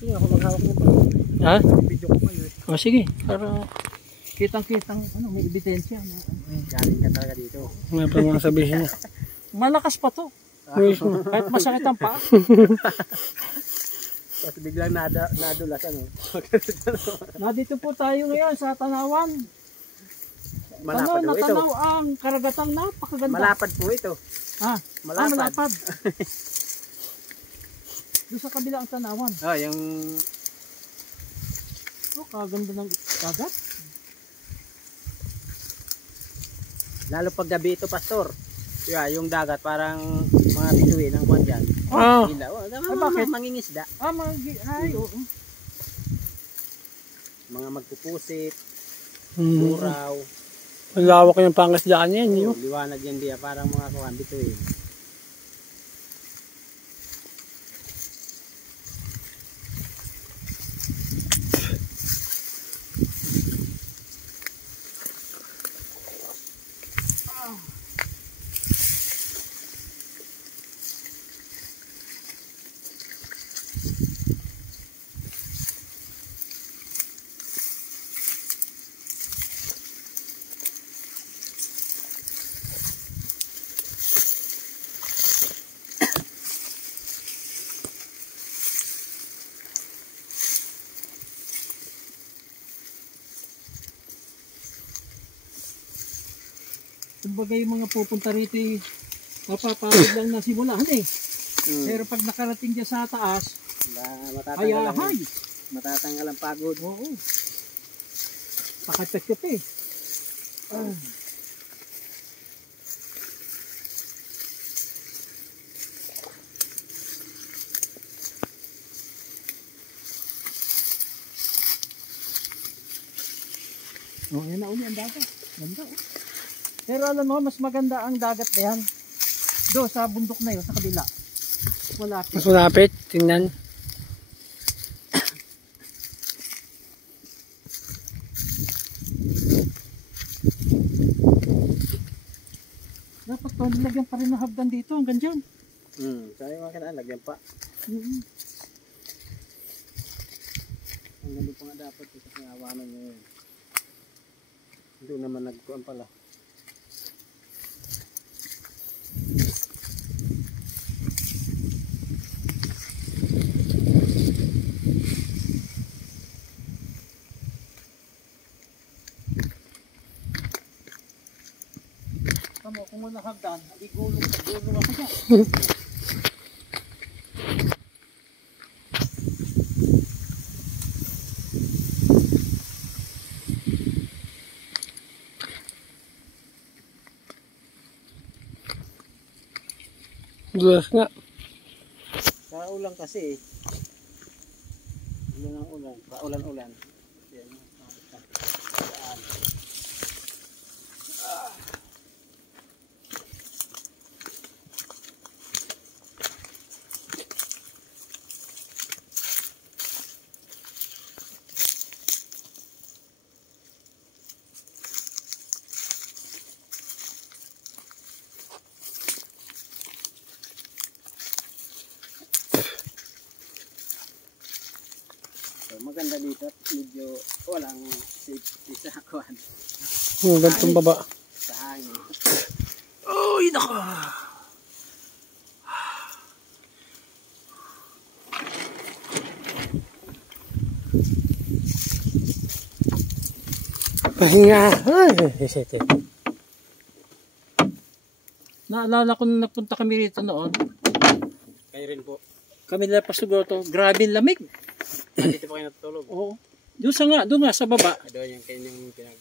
Sige, ako maghawak nito. Ha? Video ko kayo eh. O sige, para kitang-kitang may ebidensya. Galing ka talaga dito. May pa mga sabihin niya. Malakas pa to. Kahit masakit ang paa. Tapos biglang nadulas ano. Dito po tayo ngayon sa Tanawan. Malapad po ito. Natanaw ang karagatang napakaganda. Malapad po ito. Malapad. Malapad. Doon sa kabila ang Tanawan. Yung... Kaganda ng dagat. Lalo pag gabi ito, Pastor. Yung dagat parang mga bituin ang kwan dyan. Bakit? Mangingisda. Oo. Mga magpupusit, buraw. Ang lawak yung pangasdaan yan. Liwanag yan diya, parang mga kwan bituin. Kumbaga yung mga pupunta rito mapapagod lang na simulahan eh. Pero pag nakarating dyan sa taas, matatanggal ang pagod. Oo. Pakatsakit eh. Yan na uli ang dagat. Ganda oh. Pero alam mo, mas maganda ang dagat na yan. Doon sa bundok na yun, sa kabila. Malapit. Mas malapit, tingnan. Dapat pa nilagyan pa rin ng hagdan dito, hanggang dyan. Sabi mga kanaan, lagyan pa. Hanggang doon pa nga dapat, kasi awanan nyo yun. Doon naman nagkuhan pala. Tama, kung wala hagdan, hindi gulong ako dyan. Dulas nga. Sa ulan kasi ulan ang ulan. Ulan-ulan. Maganda dito at medyo walang safety sa kuhan. Gantong baba. Sa hangin. Uy, naka! Pahinga! Naalala ko nung napunta kami rito noon. Kayo rin po. Kami nila pasugod to. Grabe lamig. Dito po kayo natutulog. Oo. Doon nga sa baba. Doon yung kanyang pinag